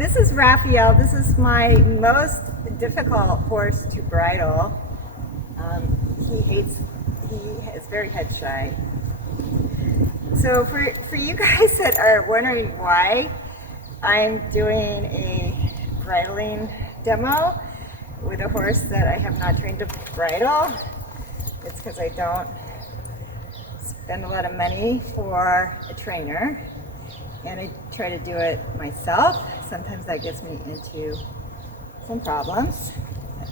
This is Raphael. This is my most difficult horse to bridle. He is very head shy. So for you guys that are wondering why I'm doing a bridling demo with a horse that I have not trained to bridle, it's because I don't spend a lot of money for a trainer, and I try to do it myself. Sometimes that gets me into some problems,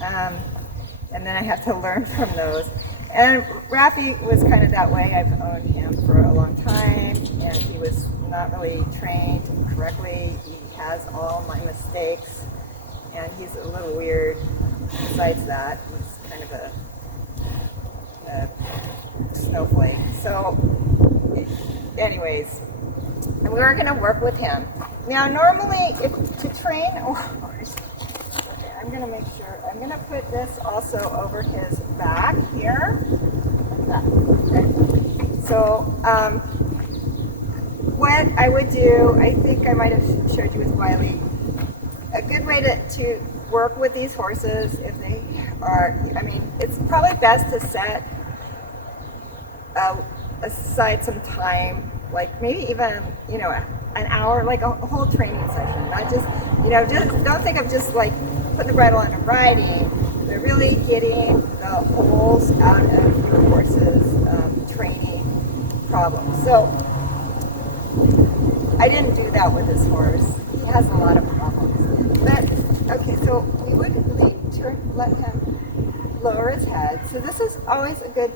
and then I have to learn from those. And Rafi was kind of that way. I've owned him for a long time, and he was not really trained correctly. He has all my mistakes, and he's a little weird. Besides that, he's kind of a snowflake. So anyways, and we are going to work with him. Now normally, to train a horse, okay, I'm going to make sure, I'm going to put this also over his back here, like that. Okay. So what I would do, I think I might have showed you with Wiley, a good way to work with these horses, if they are, I mean, it's probably best to set aside some time, like maybe even, an hour, like a whole training session, not just, just don't think of just like putting the bridle on and riding, but really getting the holes out of your horse's training problems. So I didn't do that with this horse. He has a lot of problems. But okay, so we would let him lower his head. So this is always a good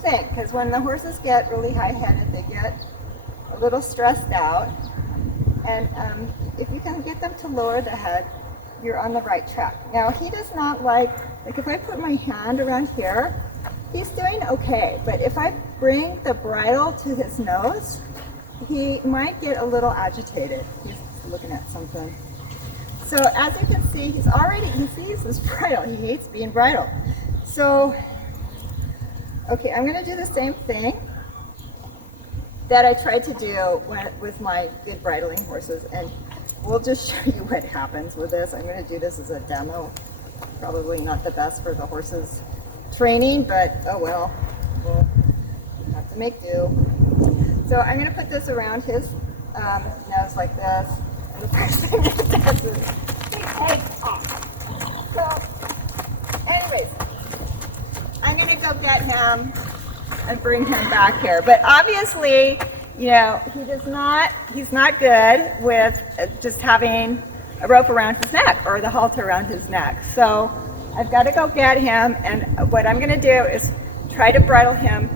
thing, because when the horses get really high-headed, they get a little stressed out, and if you can get them to lower the head, you're on the right track. Now he does not like if I put my hand around here, he's doing okay, but if I bring the bridle to his nose, he might get a little agitated. He's looking at something. So as you can see, he sees this bridle. He hates being bridled. So okay, I'm going to do the same thing that I tried to do with my good bridling horses, and we'll just show you what happens with this. I'm going to do this as a demo. Probably not the best for the horses training, but oh well, we'll have to make do. So I'm going to put this around his nose like this, and the first thing it does is he takes off. So anyways, I'm going to go get him and bring him back here. But obviously, he's not good with just having a rope around his neck or the halter around his neck. So I've got to go get him, and what I'm going to do is try to bridle him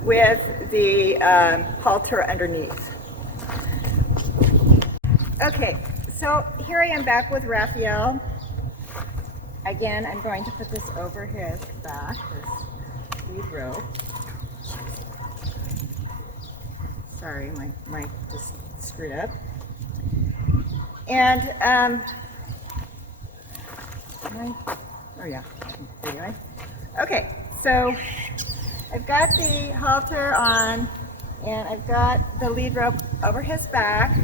with the halter underneath. Okay, so here I am back with Raphael. Again, I'm going to put this over his back, this lead rope. Sorry, my mic just screwed up. And, oh yeah, there you go. Okay, so I've got the halter on, and I've got the lead rope over his back.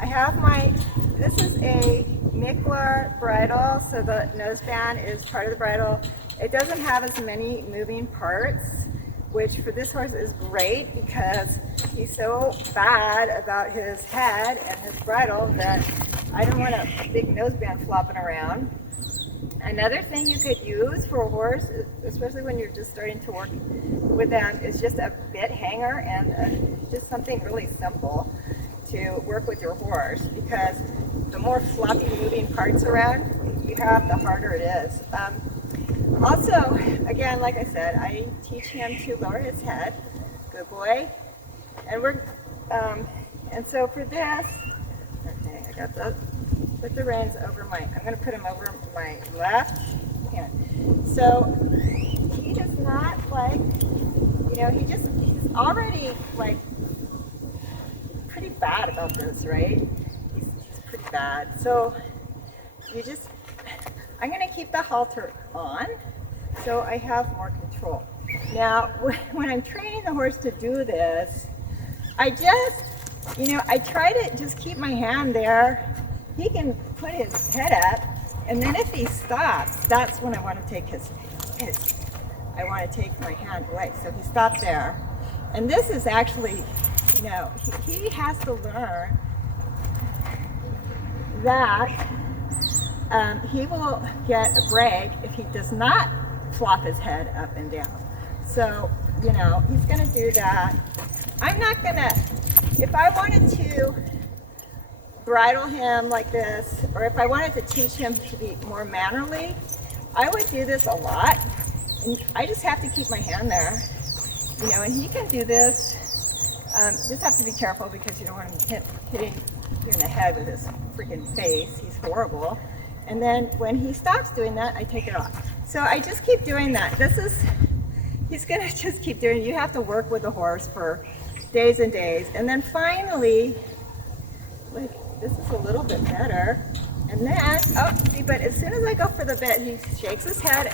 I have this is a Miklar bridle, so the noseband is part of the bridle. It doesn't have as many moving parts, which for this horse is great because he's so bad about his head and his bridle that I don't want a big noseband flopping around. Another thing you could use for a horse, especially when you're just starting to work with them, is just a bit hanger and just something really simple to work with your horse, because the more floppy moving parts around you have, the harder it is. Also, again, like I said, I teach him to lower his head. Good boy. And and so for this, okay, I got put the reins over I'm going to put him over my left hand. So he does not like, he's already like pretty bad about this, right? He's pretty bad. So I'm going to keep the halter on so I have more control. Now, when I'm training the horse to do this, I try to just keep my hand there he can put his head up, and then if he stops, that's when I want to take I want to take my hand away. So he stopped there. And this is actually, you know, he has to learn that he will get a break if he does not flop his head up and down. So, you know, he's going to do that. I'm not going to, if I wanted to bridle him like this, or if I wanted to teach him to be more mannerly, I would do this a lot. And I just have to keep my hand there, you know, and he can do this. Just have to be careful because you don't want him hitting you in the head with his freaking face. He's horrible. And then when he stops doing that, I take it off. So I just keep doing that. He's gonna just keep doing it. You have to work with the horse for days and days. And then finally, like, this is a little bit better. And then, oh, see, but as soon as I go for the bit, he shakes his head,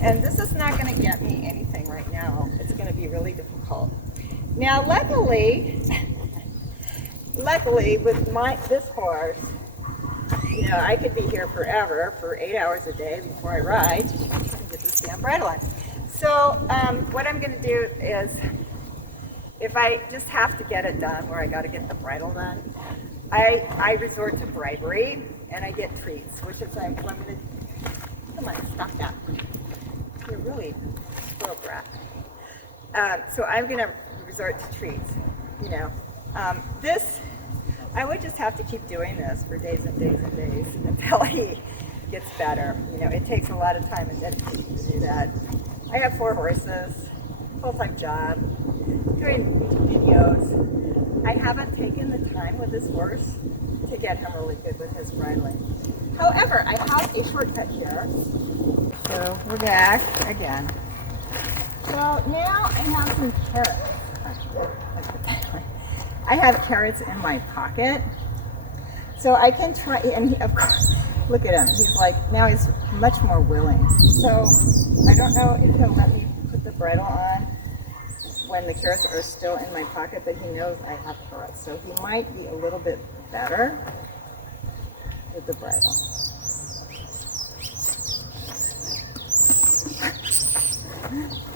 and this is not gonna get me anything right now. It's gonna be really difficult. Now, luckily with this horse, you know, I could be here forever for 8 hours a day before I ride to get this damn bridle on. So what I'm going to do is, if I just have to get it done where I got to get the bridle done, I resort to bribery and I get treats, which is I'm going to, come on, stop that. You're really a little brat. So I'm going to resort to treats, you know. This, I would just have to keep doing this for days and days and days until he gets better. You know, it takes a lot of time and dedication to do that. I have 4 horses, full-time job, doing YouTube videos. I haven't taken the time with this horse to get him really good with his bridling. However, I have a shortcut here. So we're back again. So now I have some carrots. Actually, let's put that away. I have carrots in my pocket, so I can try, and he, of course, look at him, he's like, now he's much more willing. So I don't know if he'll let me put the bridle on when the carrots are still in my pocket, but he knows I have carrots, so he might be a little bit better with the bridle.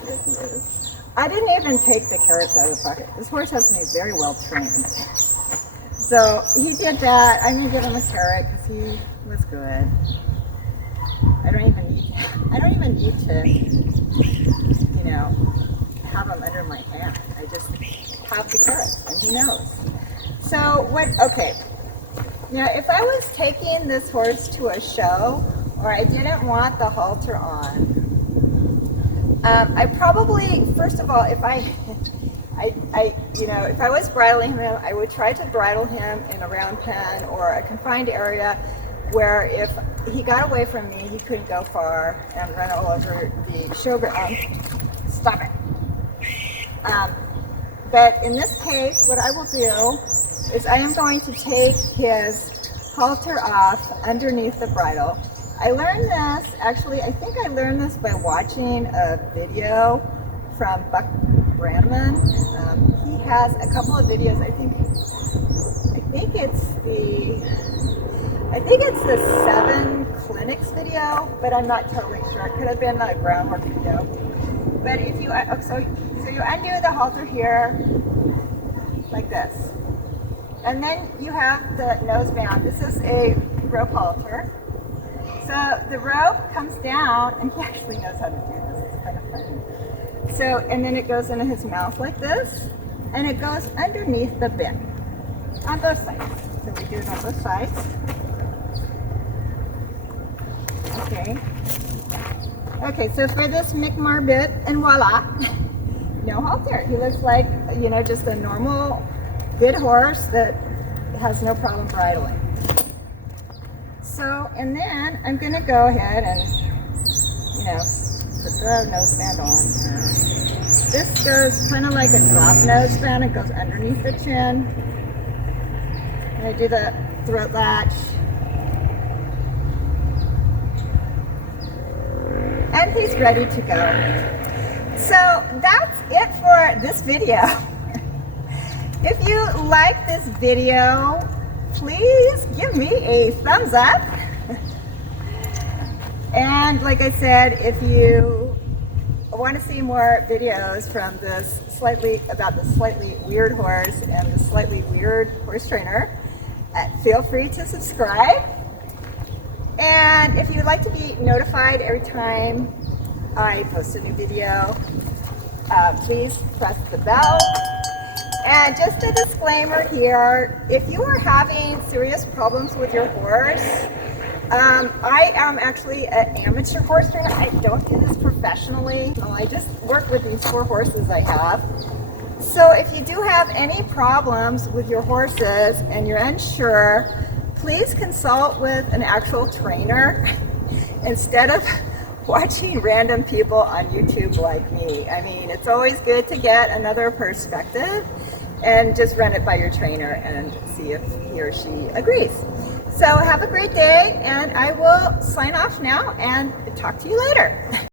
Yes, he is. I didn't even take the carrots out of the pocket. This horse has me very well trained. So he did that. I'm gonna give him a carrot because he was good. I don't even need to, you know, have him under my hand. I just have the carrots and he knows. So okay. Now if I was taking this horse to a show or I didn't want the halter on, I probably, first of all, if I was bridling him, I would try to bridle him in a round pen or a confined area where if he got away from me, he couldn't go far and run all over the showground. Stop it. But in this case, what I will do is I am going to take his halter off underneath the bridle. I learned this, actually, I think I learned this by watching a video from Buck Brannaman. He has a couple of videos, I think it's the 7 clinics video, but I'm not totally sure. It could have been a groundwork video. But if you, so you undo the halter here, like this. And then you have the noseband. This is a rope halter. So the rope comes down, and he actually knows how to do this. It's kind of funny. So, and then it goes into his mouth like this, and it goes underneath the bit on both sides. So we do it on both sides. Okay. Okay, so for this Mi'kmaq bit, and voila, no halter. He looks like, you know, just a normal, good horse that has no problem bridling. So, and then I'm going to go ahead and, you know, put the noseband on. This goes kind of like a drop noseband. It goes underneath the chin. And I do the throat latch. And he's ready to go. So that's it for this video. If you like this video, please give me a thumbs up. And like I said, if you want to see more videos from this about the slightly weird horse and the slightly weird horse trainer, feel free to subscribe. And if you'd like to be notified every time I post a new video, please press the bell. And just a disclaimer here, if you are having serious problems with your horse, I am actually an amateur horse trainer. I don't do this professionally. I just work with these 4 horses I have. So if you do have any problems with your horses and you're unsure, please consult with an actual trainer instead of watching random people on YouTube like me. I mean, it's always good to get another perspective and just run it by your trainer and see if he or she agrees. So have a great day, and I will sign off now and talk to you later.